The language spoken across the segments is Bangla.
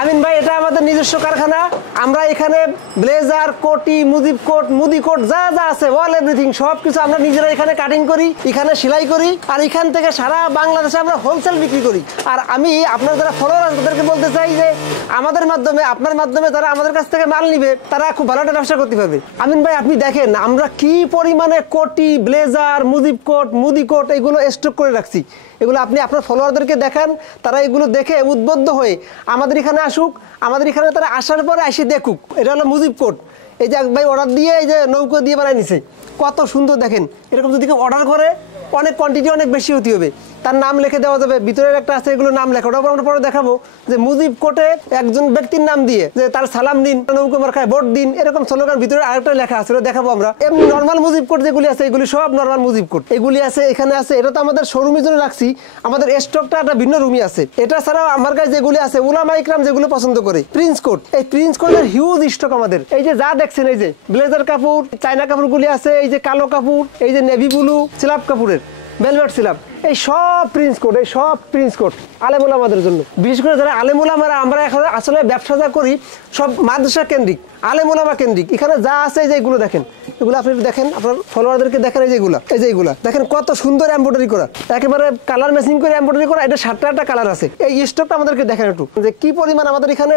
আমিন ভাই এটা আমাদের নিজস্ব কারখানা। আমরা এখানে ব্লেজার, কোটি, মুজিব কোট, মুদি কোট যা যা আছে অল এভরিথিং সবকিছু আমরা নিজেরা এখানে কাটিং করি, এখানে সেলাই করি, আর এখান থেকে সারা বাংলাদেশে আমরা হোলসেল বিক্রি করি। আর আমি আপনার যারা ফলোয়ার তাদেরকে বলতে চাই যে আমাদের মাধ্যমে, আপনার মাধ্যমে যারা আমাদের কাছ থেকে মাল নিবে তারা খুব ভালো একটা ব্যবসা করতে পারবে। আমিন ভাই আপনি দেখেন আমরা কি পরিমাণে কোটি, ব্লেজার, মুজিব কোট, মুদি কোট এগুলো স্টক করে রাখছি। এগুলো আপনি আপনার ফলোয়ারদেরকে দেখান, তারা এগুলো দেখে উদ্বুদ্ধ হয়ে আমাদের এখানে আসুক, আমাদের এখানে তারা আসার পরে এসে দেখুক। এটা হলো মুজিব কোট। এই যে ভাই অর্ডার দিয়ে এই যে নৌকো দিয়ে বানাই নিছে, কত সুন্দর দেখেন। এরকম যদি কেউ অর্ডার করে অনেক কোয়ান্টিটি অনেক বেশি হতে হবে, তার নাম লিখে দেওয়া যাবে। ভিতরের একটা আছে এগুলো নাম লেখা, ওটা আমরা পরে দেখাবো যে মুজিব কোটে একজন ব্যক্তির নাম দিয়ে যে তার সালাম দিন, নৌকো মার্কায় ভোট দিন, এরকম স্লোগান ভিতরে আরেকটা লেখা আছে, ওটা দেখাবো আমরা। এমনি নর্মাল মুজিব কোট যেগুলি আছে এগুলি সব নর্মাল মুজিব কোট, এগুলি আছে এখানে আছে। এটা তো আমাদের শোরুমের জন্য রাখছি, আমাদের স্টকটা একটা ভিন্ন রুমই আছে। এটা ছাড়াও আমার কাছে যেগুলি আছে উলামা ইকরাম যেগুলো পছন্দ করে প্রিন্স কোট, এই প্রিন্স কোটের হিউজ স্টক আমাদের। এই যে যা দেখছেন এই যে ব্লেজার কাপড়, চায়না কাপড়গুলি আছে, এই যে কালো কাপড়, এই যে নেভি ব্লু সিলাপ কাপড়ের ভেলভেট সিলাপ, এই সব প্রিন্স কোট, এই সব প্রিন্স কোট আলেমুল আমাদের জন্য। বিশেষ করে যারা আলেমুল আমরা এখন আসলে ব্যবসা যা করি সব মাদ্রাসা কেন্দ্রিক, আলেমুলামা কেন্দ্রিক। এখানে যা আছে এই যে এগুলো দেখেন, এগুলো আপনি দেখেন, আপনার ফলোয়ারদেরকে দেখেন, এই যে এগুলো, এই যে এগুলো দেখেন কত সুন্দর এমব্রয়ডারি করা, একেবারে কালার ম্যাচিং করে এমব্রয়ডারি করা। এটা 7টা কালার আছে। এই স্টকটা আমাদেরকে দেখেন একটু যে কি পরিমাণ আমাদের এখানে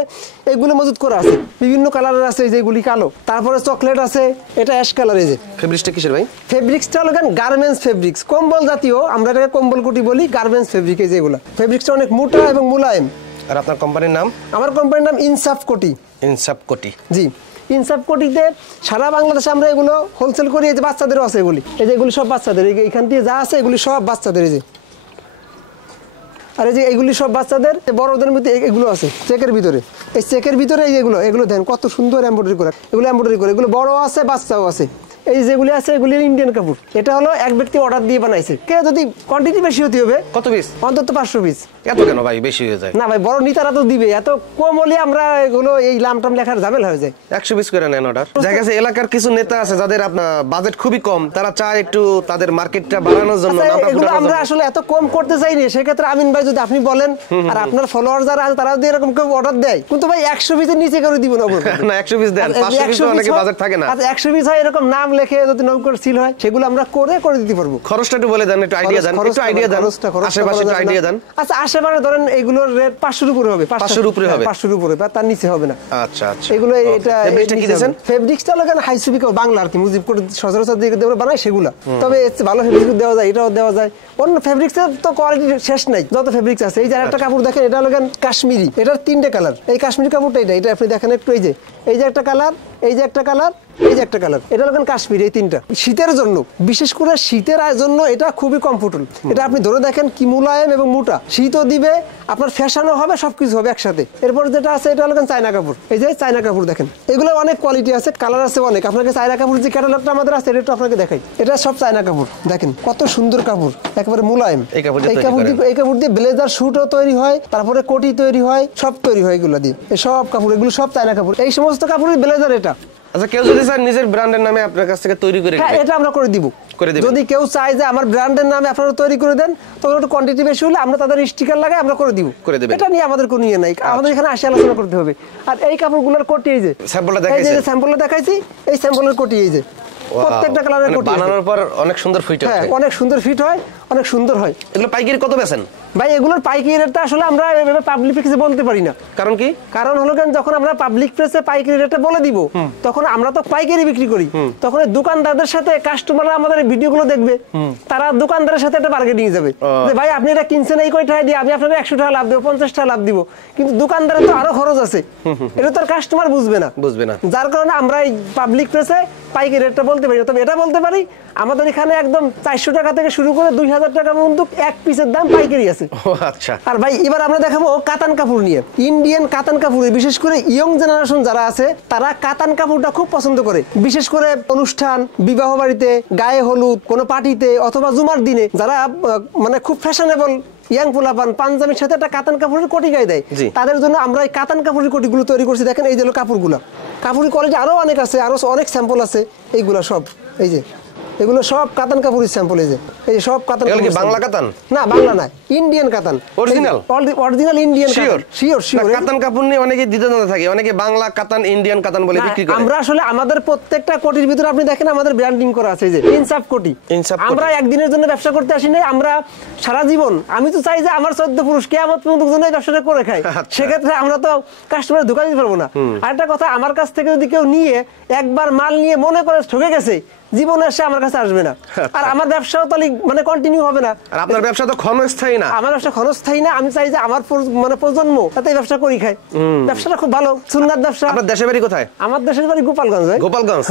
এইগুলো মজুত করা আছে, বিভিন্ন কালারের আছে। এই যে এগুলি কালো, তারপরে চকলেট আছে, এটা অ্যাশ কালার। এই যে ফেব্রিক্সটা কিসের ভাই? ফেব্রিক্সটা হলো গার্মেন্টস ফেব্রিক্স, কম্বল জাতীয়, আমরা এটাকে কম্বল কোটি বলি, গার্মেন্টস ফেব্রিক। এই যে এগুলো ফেব্রিক্সটা অনেক মোটা এবং মোলায়েম। আর আপনার কোম্পানির নাম? আমার কোম্পানির নাম ইনসাফ কোটি। ইনসাফ কোটি, জি। ইনসাফ কোটিতে সারা বাংলাদেশে আমরা এগুলো হোলসেল করি। এই যে বাচ্চাদেরও আছে এগুলি, এই যে এগুলি সব বাচ্চাদের, এখান দিয়ে যা আছে এগুলি সব বাচ্চাদের। এই যে আর এই যে এগুলি সব বাচ্চাদের, বড়দের মধ্যে এগুলো আছে চেকের ভিতরে। এই চেকের ভিতরে এই যেগুলো, এগুলো দেন কত সুন্দর এমব্রয়ডারি করা, এগুলো এমব্রয়ডারি করে, এগুলো বড় আছে বাচ্চাও আছে। এই যেগুলি আছে এগুলি ইন্ডিয়ান কাপড়। এটা হলো এক ব্যক্তি অর্ডার দিয়ে বানাইছে। কে যদি কোয়ান্টিটি বেশি হতে হবে, কত পিস? অন্তত 500 পিস। এত কেন ভাই বেশি হয়ে যায়? না ভাই বড় নিতারা তো দিবে, এত কম হলে আমরা এগুলো এই লামটাম লেখার ঝামেলা হয়ে যায়। 100 পিস করে নেন অর্ডার। দেখা গেছে এলাকার কিছু নেতা আছে যাদের আপনার বাজেট খুবই কম, তারা চায় একটু তাদের মার্কেটটা বাড়ানোর জন্য। এগুলো আমরা আসলে এত কম করতে চাইনি। সেক্ষেত্রে আমিন ভাই যদি আপনি বলেন আর আপনার ফলোয়ার যারা আছে তারা যদি এরকম কেউ অর্ডার দেয়, কিন্তু ভাই 100 পিসের নিচে করে দিব না। না 100 পিস দেন, 500 পিস অনেকে বাজেট থাকে না। আচ্ছা 100 পিস হয় এরকম নাম লেখে যদি নৌকো সিল হয় সেগুলো আমরা করে দিতে পারবো। খরচটা একটু বলে দেন, একটু আইডিয়া দেন, একটু আইডিয়া দেন, আশেপাশে একটু আইডিয়া দেন। আচ্ছা আশেপাশে ধরেন এগুলোর রেট 500 উপরে হবে, 500 উপরে হবে, 500 উপরে, তার নিচে হবে না। আচ্ছা আচ্ছা। এগুলো এটা ফেব্রিকটা কি দিবেন? ফেব্রিক্সটা হলো হাইসুবি বাংলা আর কি, মুজিব কোট সচরাচর দিকে দেওয়া বানায় সেগুলো। তবে ভালো ফেব্রিক্স দেওয়া যায়, এটাও দেওয়া যায়। অন্য ফেব্রিক্সের তো কোয়ালিটি শেষ নাই, যত ফেব্রিক্স আছে। এই যে একটা কাপড় দেখেন, এটা হলো কাশ্মীরি, এটার 3টে কালার। এই কাশ্মীরি কাপড়টা এটা আপনি দেখেন একটু, এই যে একটা কালার, এই যে একটা কালার, এই যে একটা কালার, এটা হলো কাশ্মীরি। এই 3টা শীতের জন্য, বিশেষ করে শীতের জন্য এটা খুবই কমফোর্টেবল। এটা আপনি ধরে দেখেন কি মোলায়েম এবং মোটা, শীতও দিবে, আপনার ফ্যাশনও হবে, সবকিছু হবে একসাথে। এরপর যেটা আছে এটা হলো চায়না কাপড়। এই যে চায়না কাপড় দেখেন, এগুলো অনেক কোয়ালিটি আছে, কালার আছে অনেক। আপনাকে চায়না কাপড় যে ক্যাটালগটা আমাদের আছে এটা একটু আপনাকে দেখাই। এটা সব চায়না কাপড়, দেখেন কত সুন্দর কাপড়, একেবারে মোলায়েম। এই কাপড় দিয়ে ব্লেজার শুটও তৈরি হয়, তারপরে কোটি তৈরি হয়, সব তৈরি হয় এগুলো দিয়ে। এই সব কাপড়, এগুলো সব চায়না কাপড়। এই সমস্ত কাপড়ের ব্লেজার এটা। আচ্ছা কেউ যদি চায় নিজের ব্র্যান্ডের নামে আপনার কাছ থেকে তৈরি করে, এটা আমরা করে দিব। যদি কেউ চায় যে আমার ব্র্যান্ডের নামে আপনারা তৈরি করে দেন, তখন একটু কোয়ান্টিটি বেশি হলে আমরা তাদের স্টিকার লাগাই আমরা করে দিব। এটা নিয়ে আমাদের কোনো ইয়ে নাই, আমাদের এখানে আসে আলোচনা করতে হবে। আর এই কাপড়গুলোর কোটি, এই যে স্যাম্পলটা দেখাইছি, এই স্যাম্পলের কোটি, এই যে প্রত্যেকটা কালারের কোটি বানানোর পর অনেক সুন্দর ফিট হয়। হ্যাঁ অনেক সুন্দর ফিট হয়, অনেক সুন্দর হয়। এগুলো পাইকারি কত বেচেন ভাই? এগুলোর পাইকারি রেটটা আসলে আমরা এভাবে পাবলিক প্লেসে বলতে পারি না। কারণ কি? কারণ হলো যখন আমরা পাবলিক প্লেসে পাইকারি রেটটা বলে দিব, তখন আমরা তো পাইকারি বিক্রি করি, তখন দোকানদারদের সাথে কাস্টমাররা আমাদের ভিডিওগুলো দেখবে, তারা দোকানদারের সাথে একটা বার্গেনিং যাবে যে ভাই আপনি এটা কিনছেন এই কয় টাকা দিয়ে, আমি আপনাকে 100 টাকা লাভ দেবো, 50 টাকা লাভ দিব। কিন্তু দোকানদারের তো আরো খরচ আছে, এটা তো আর কাস্টমার বুঝবে না। যার কারণে আমরা এই পাবলিক প্লেসে পাইকারি রেটটা বলতে পারি না। তবে এটা বলতে পারি আমাদের এখানে একদম 400 টাকা থেকে শুরু করে 2000 টাকা পর্যন্ত এক পিসের দাম পাইকারি আছে। আচ্ছা। আর ভাই এবার আমরা দেখাবো কাতান কাপড় নিয়ে। ইন্ডিয়ান কাতান কাপড়, বিশেষ করে ইয়ং জেনারেশন যারা আছে তারা কাতান কাপড়টা খুব পছন্দ করে। বিশেষ করে অনুষ্ঠান, বিবাহ বাড়িতে, গায়ে হলুদ, কোনো পার্টিতে অথবা জুমার দিনে যারা মানে খুব ফ্যাশনেবল ইয়াং পোলাপান পাঞ্জাবির সাথে একটা কাতান কাপড়ের কোটি গায়ে দেয়, তাদের জন্য আমরা এই কাতান কাপড়ের কোটিগুলো তৈরি করছি। দেখেন এই যে কাপড়গুলো, কাপড়ের কোয়ালিটি আরো অনেক আছে, আরো অনেক স্যাম্পল আছে। এইগুলা সব এই যে এগুলো সব কাতান কাপড়ের স্যাম্পল। এই সব কাতান। এগুলো কি বাংলা কাতান? না, বাংলা না, ইন্ডিয়ান কাতান। অরিজিনাল? অরিজিনাল ইন্ডিয়ান কাতান। Sure sure. কাতান কাপড় নিয়ে অনেকে দ্বিধাদ্বন্দ্বে থাকে, অনেকে বাংলা কাতান ইন্ডিয়ান কাতান বলে বিক্রি করে। আমরা আসলে আমাদের প্রত্যেকটা কোটির ভিতরে আপনি দেখেন আমাদের ব্র্যান্ডিং করা আছে, এই যে ইনসাফ কোটি। আমরা একদিনের জন্য ব্যবসা করতে আসি নাই, আমরা সারা জীবন, আমি তো চাই যে আমার 14 পুরুষ কিয়ামত পর্যন্ত জন্য এই ব্যবসাটা করে খায়। সেক্ষেত্রে আমরা তো কাস্টমারের ধোঁকা দিতে পারবো না। আরেকটা কথা, আমার কাছ থেকে যদি কেউ নিয়ে একবার মাল নিয়ে মনে করে ঠকে গেছে, জীবনে এসে আমার কাছে আসবে না। আর আমার ব্যবসাও তাহলে মানে কন্টিনিউ হবে না। আর আপনার ব্যবসা তো ক্ষণস্থায়ী না। আমার ব্যবসা ক্ষণস্থায়ী না। আমি চাই যে আমার মানে প্রজন্ম তাতে ব্যবসা করি খায়। ব্যবসাটা খুব ভালো, সুন্নাত ব্যবসা। আপনার দেশের বাড়ি কোথায়? আমার দেশের বাড়ি গোপালগঞ্জ। গোপালগঞ্জ,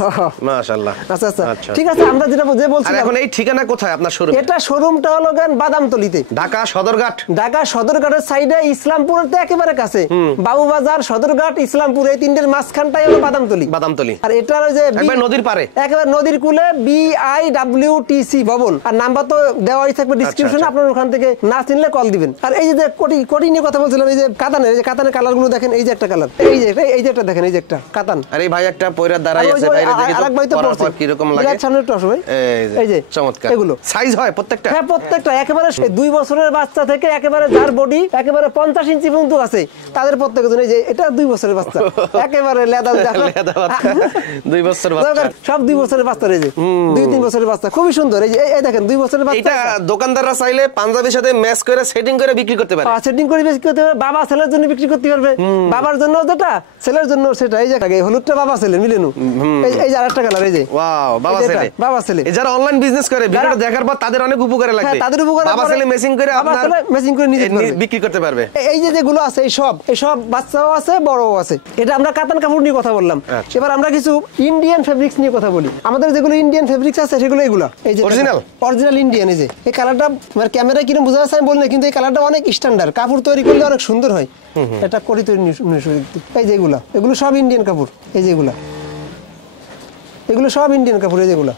মাশাআল্লাহ। আচ্ছা আচ্ছা, ঠিক আছে। আমরা যেটা বলছিলাম, এখন এই ঠিকানা কোথায় আপনার শোরুম? এটা শোরুমটা হলো বাদামতলিতে, ঢাকা সদরঘাট। ঢাকা সদরঘাটের সাইডে ইসলামপুরের একেবারে কাছে, বাবুবাজার, সদরঘাট, ইসলামপুর, এই তিনটের মাঝখানটাই হলো বাদামতলি। বাদামতলি। আর এটা ওই যে একবার নদীর পারে, একেবারে নদীর কূলে, BIWTC ভবন। আর নাম্বার তো দেওয়াই থাকবে ডিসক্রিপশনে, আপনারা ওখান থেকে না চিনলে কল দিবেন। আর এই যে কোটি নিয়ে কথা বলছিলাম, এই যে কাতানের, এই যে কাতানের কালারগুলো দেখেন, এই যে একটা কালার, এই যে একটা দেখেন, এই যে একটা কাতান। আরে ভাই একটা পয়রা দাঁড়াই আছে, বাইরে দেখি তো আরেক ভাই তো পড়ছে কি রকম লাগে। সামনে একটু আসো ভাই, এই যে চমৎকার। এগুলো সাইজ হয় প্রত্যেকটা? হ্যাঁ, প্রত্যেকটা একেবারে 2 বছরের বাচ্চা থেকে একেবারে যার বডি একেবারে 50 ইঞ্চি পর্যন্ত আছে, তাদের প্রত্যেকের জন্য। এই যে এটা 2 বছরের বাচ্চা, একেবারে লেদা লেদা বাচ্চা, 2 বছরের বাচ্চা, সব 2 বছরের বাচ্চা। এই যে 2-3 বছরের বাচ্চা, খুবই সুন্দর। এই যে এই দেখেন 2 বছরের বাচ্চা। এটা দোকানদাররা চাইলে পাঞ্জাবির সাথে ম্যাচ করে সেটিং করে বিক্রি করতে পারে। সেটিং করে বিক্রি করতে পারবে, বাবা ছেলের জন্য বিক্রি করতে পারবে, বাবার জন্য যেটা, ছেলের জন্য সেটা। এই যে হলুদটা বাবা ছেলে মিলেনু, এই যে আরেকটা কালার, এই যে ওয়াও, বাবা ছেলে। যারা অনলাইন বিজনেস করে, ভিডিওটা দেখার পর তাদের অনেক উপকারে লাগবে। তাদের উপকারে বাবা ছেলে ম্যাচিং করে আপনার ম্যাচিং করে নিজে বিক্রি করতে পারবে। এই যে যেগুলো আছে, এই সব বাচ্চাও আছে, বড়ও আছে। এটা আমরা কাতান কাপড় নিয়ে কথা বললাম। এবার আমরা কিছু ইন্ডিয়ান ফেব্রিক্স নিয়ে কথা বলি। আমাদের যেগুলো ইন্ডিয়ান ফেব্রিক্স আছে সেগুলো এগুলা, এই যে অরিজিনাল ইন্ডিয়ান। এই যে এই কালারটা মানে ক্যামেরায় কিরকম বোঝা যাচ্ছে আমি বলি না, কিন্তু এই কালারটা অনেক স্ট্যান্ডার্ড। কাপড় তৈরি করলে অনেক সুন্দর হয়। এটা করি তৈরি। এই যে এগুলো সব ইন্ডিয়ান কাপড়। এই যে এগুলো সব ইন্ডিয়ান কাপড়। এই যেগুলো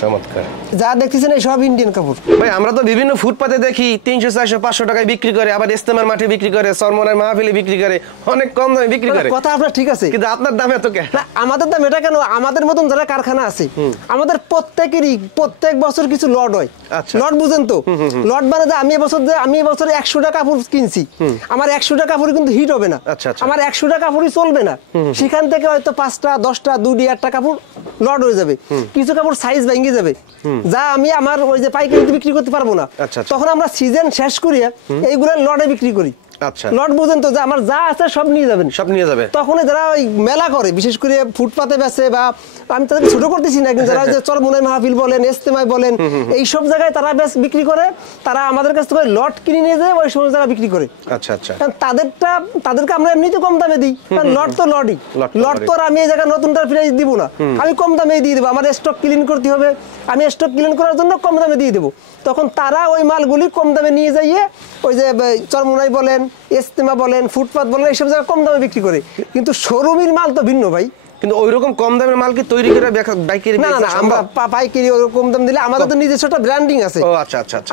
চমৎকার, যা দেখতেছেন এই সব ইন্ডিয়ান কাপড়। ভাই আমরা তো বিভিন্ন ফুটপাতে দেখি 300, 400, 500 টাকায় বিক্রি করে, আবার ইস্তেমার মাঠে বিক্রি করে, সরমনের মাহফিলে বিক্রি করে, অনেক কম দামে বিক্রি করে। কথা আপনার ঠিক আছে, কিন্তু আপনার দাম এত কেন? আমাদের দাম এটা কেন, আমাদের মতন যারা কারখানা আছে, আমাদের প্রত্যেকেরই প্রত্যেক বছর কিছু লট হয়। লট বুঝেন তো? লট মানে আমি এবছর 100টা কাপড় কিনছি, আমার 100টা কাপড় কিন্তু হিট হবে না, আমার 100টা কাপড়ই চলবে না। সেখান থেকে হয়তো 5টা 10টা 2টি 1টা কাপড় লট হয়ে যাবে, কিছু কাপড় সাইজ ভেঙে যাবে, যা আমি আমার ওই যে পাইকারিতে বিক্রি করতে পারবো না। তখন আমরা সিজন শেষ করিয়ে এইগুলো লটে বিক্রি করি। লট বুঝেন তো, যে আমার যা আছে সব নিয়ে যাবে। তখন যারা ওই মেলা করে, বিশেষ করে ফুটপাতে বেচে, বা আমি তাদেরকে ছোট করতেছি না, কিন্তু যারা যে চরমুনাই মাহফিল বলেন, ইস্তেমাই বলেন, এই সব জায়গায় তারা বিক্রি করে, তারা আমাদের কাছ থেকে লট কিনে নিয়ে যায়, ওই সময় যারা বিক্রি করে। তাদেরকে আমরা এমনিতে কম দামে দিই, কারণ লট তো লটই। লট তো আর আমি এই জায়গায় নতুনটার প্রাইস দিব না, আমি কম দামে দিয়ে দেবো। আমার স্টক ক্লিন করতে হবে, আমি স্টক ক্লিন করার জন্য কম দামে দিয়ে দেবো। তখন তারা ওই মালগুলি কম দামে নিয়ে যাইয়ে ওই যে চরমুনাই বলেন, ইস্তেমা বলেন, ফুটপাত বলেন, এইসব জায়গায় কম দামে বিক্রি করে। কিন্তু শোরুমের মাল তো ভিন্ন ভাই। কিন্তু ওইরকম কম দামের মাল কি তৈরি করে পাইকারি? না, আমরা পাইকারি ওই কম দাম দিলে, আমাদের তো নিজস্ব একটা ব্র্যান্ডিং আছে।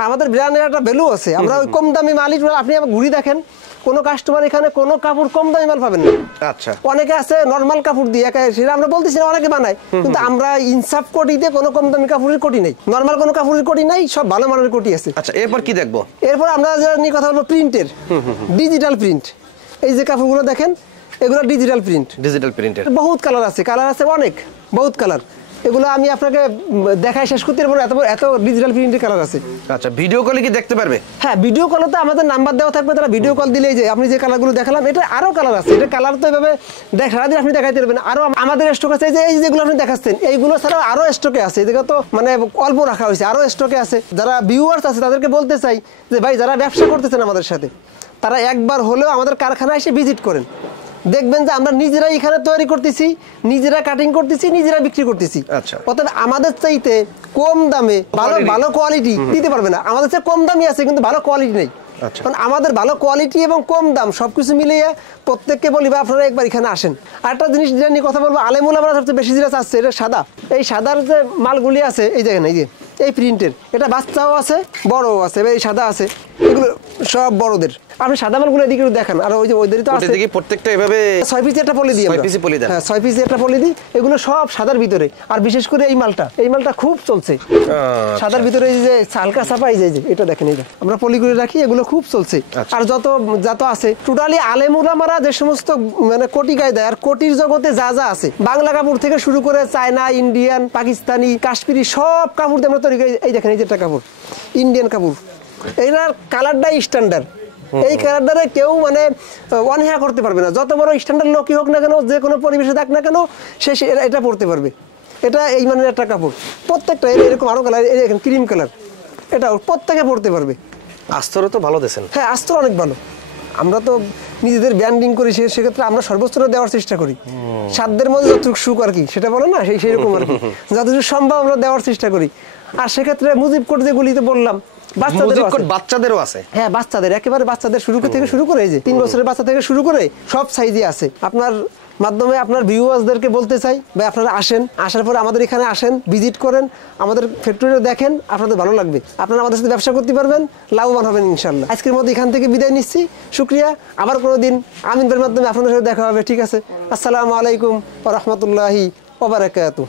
আমাদের ব্র্যান্ডের একটা ভ্যালু আছে। আমরা ওই কম দামি মালই, আপনি ঘুরি দেখেন, কোন কাস্টমার এখানে কোন কাপড় কম দামি মাল পাবেন না। অনেকে আছে নরমাল কাপড় দিয়ে, সেটা আমরা বলতেছি না, অনেকে বানায়, কিন্তু আমরা ইনসাফ কোটিতে কোনো কম দামি কাপড়ের কোটি নেই, নরমাল কোনো কাপড়ের কোটি নাই, সব ভালো মানের কোটি আছে। আচ্ছা, এরপর কি দেখবো? এরপর আমরা যেটা নিয়ে কথা বলবো, প্রিন্টের, ডিজিটাল প্রিন্ট। এই যে কাপড়গুলো দেখেন, এগুলো ডিজিটাল প্রিন্টের বহুত কালার আছে, অনেক বহুত কালার। এগুলো আমি আপনাকে দেখাই শেষ করতে পারবো, এত ডিজিটাল প্রিন্টের কালার আছে। আচ্ছা, ভিডিও কলে কি দেখতে পারবে? হ্যাঁ, ভিডিও কলে তো আমাদের নাম্বার দেওয়া থাকবে, তারা ভিডিও কল দিলেই, যে আপনি যে কালারগুলো দেখালাম, এটা আরো কালার আছে। এটা কালার তো এভাবে সারাদিন আপনি দেখাইতে পারবেন। আরো আমাদের স্টক আছে, এই যেগুলো আপনি দেখাচ্ছেন, এইগুলো ছাড়াও আরো স্টকে আছে। এদিকে তো মানে অল্প রাখা হয়েছে, আরো স্টকে আছে। যারা ভিউয়ার্স আছে তাদেরকে বলতে চাই যে ভাই, যারা ব্যবসা করতেছেন আমাদের সাথে, তারা একবার হলেও আমাদের কারখানায় এসে ভিজিট করেন। দেখবেন যে আমরা নিজেরাই এখানে তৈরি করতেছি, নিজেরা কাটিং করতেছি, নিজেরা বিক্রি করতেছি। অর্থাৎ আমাদের চাইতে কম দামে ভালো কোয়ালিটি দিতে পারবে না। আমাদের চেয়ে কম দামি আছে, কিন্তু ভালো কোয়ালিটি নেই। কারণ আমাদের ভালো কোয়ালিটি এবং কম দাম সবকিছু মিলিয়ে প্রত্যেককে বলি বা আপনারা একবার এখানে আসেন। আরেকটা জিনিস যেটা নিয়ে কথা বলবো, আলেমুল আমরা সবচেয়ে বেশি যেটা চাচ্ছে, এটা সাদা। এই সাদার যে মালগুলি আছে, এই দেখেন, এই যে এই প্রিন্টের, এটা বাচ্চাও আছে, বড়ও আছে, এই সাদা আছে, এগুলো সব বড়দের। আপনি সাদা মালগুলো এদিকে একটু দেখান, আর ওই যে ওইদেরই তো আছে দেখি প্রত্যেকটা এভাবে 6 পিসি একটা পলি দিই, 6 পিসি পলি দেন। হ্যাঁ 6 পিসি একটা পলি দিই, এগুলো সব সাদার ভিতরে। আর বিশেষ করে এই মালটা খুব চলছে সাদার ভিতরে, এই যে হালকা ছাপা, এই যে এটা দেখেন, এই যে আমরা পলি করে রাখি, এগুলো খুব চলছে। আর যত আছে টোটালি আলেম উলামারা যে সমস্ত মানে কোটি গায়ে দেয়, আর কোটির জগতে যা যা আছে, বাংলা কাপড় থেকে শুরু করে চায়না, ইন্ডিয়ান, পাকিস্তানি, কাশ্মীরি সব কাপড় দিয়ে আমরা তৈরি করি। এই দেখেন, এই যে একটা কাপড় ইন্ডিয়ান কাপড়, এইটার কালারটাই স্ট্যান্ডার্ড। এই কালারটারে কেউ মানে অনীহা করতে পারবে না, যত বড় স্ট্যান্ডার্ড লোকই হোক না কেন, যে কোনো পরিবেশে থাক না কেন, সে এটা পরতে পারবে। এটা এই মানের একটা কাপড়, প্রত্যেকটা এরকম আরো কালার, এই দেখেন ক্রিম কালার, এটা প্রত্যেকে পরতে পারবে। আস্তরও তো ভালো দিয়েছেন। হ্যাঁ, আস্তর অনেক ভালো। আমরা তো নিজেদের ব্র্যান্ডিং করি, সেক্ষেত্রে আমরা সর্বোচ্চটা দেওয়ার চেষ্টা করি। সাধ্যের মধ্যে যতটুকু সুখ আর কি, সেটা বলে না, সেই রকম আর কি, যতটুকু সম্ভব আমরা দেওয়ার চেষ্টা করি। আর সেক্ষেত্রে মুজিব কোট যেগুলি তো বললাম, বাচ্চাদেরও আছে। হ্যাঁ, বাচ্চাদের, একেবারে বাচ্চাদের থেকে শুরু করে, এই যে 3 বছরের বাচ্চা থেকে শুরু করে সব সাইজে আছে। আপনার মাধ্যমে আপনার ভিউয়ার্সদেরকে বলতে চাই, ভাই আপনারা আসেন, আসার পরে আমাদের এখানে আসেন, ভিজিট করেন, আমাদের ফ্যাক্টরিটা দেখেন, আপনাদের ভালো লাগবে, আপনারা আমাদের সাথে ব্যবসা করতে পারবেন, লাভবান হবেন ইনশাল্লাহ। আজকের মধ্যে এখান থেকে বিদায় নিচ্ছি, শুক্রিয়া। আবার কোনো দিন আমিনদের মাধ্যমে আপনাদের সাথে দেখা হবে, ঠিক আছে? আসসালামু আলাইকুম ওয়া রাহমাতুল্লাহি ওয়া বারাকাতুহু।